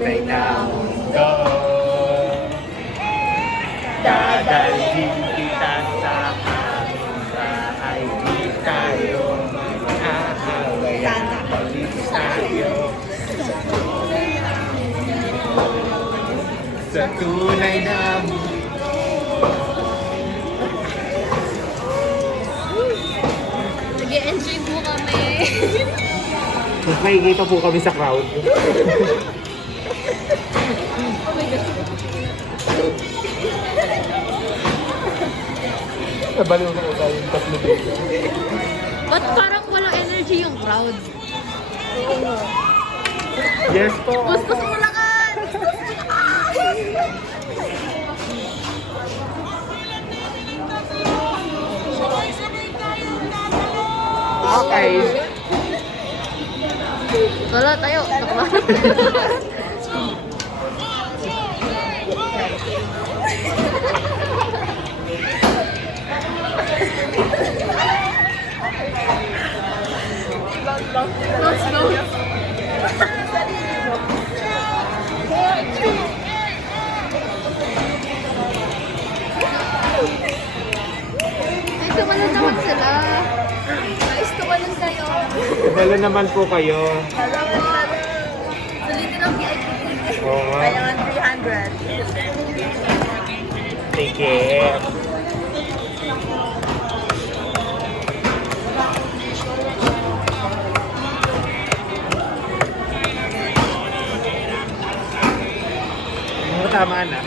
tunay na mundo. Dadalhin kita sa aming bahay, di tayo mag-aaway. Balik tayo sa tunay na mundo. Nag-enjoy po kami. Mas makikita po kami sa crowd. Oh my gosh. Nabaliw na tayo yung tatlo dito. Ba't parang walang energy yung crowd? Yes po. Gusto sa Bulacan! Okay. Wala tayo. Ay, tumalon naman sila. Guys, tumalon kayo. Dalo naman po kayo. Sulitin ang VIP ticket. Oo nga. Kailangan 300. Ticket. Tama na.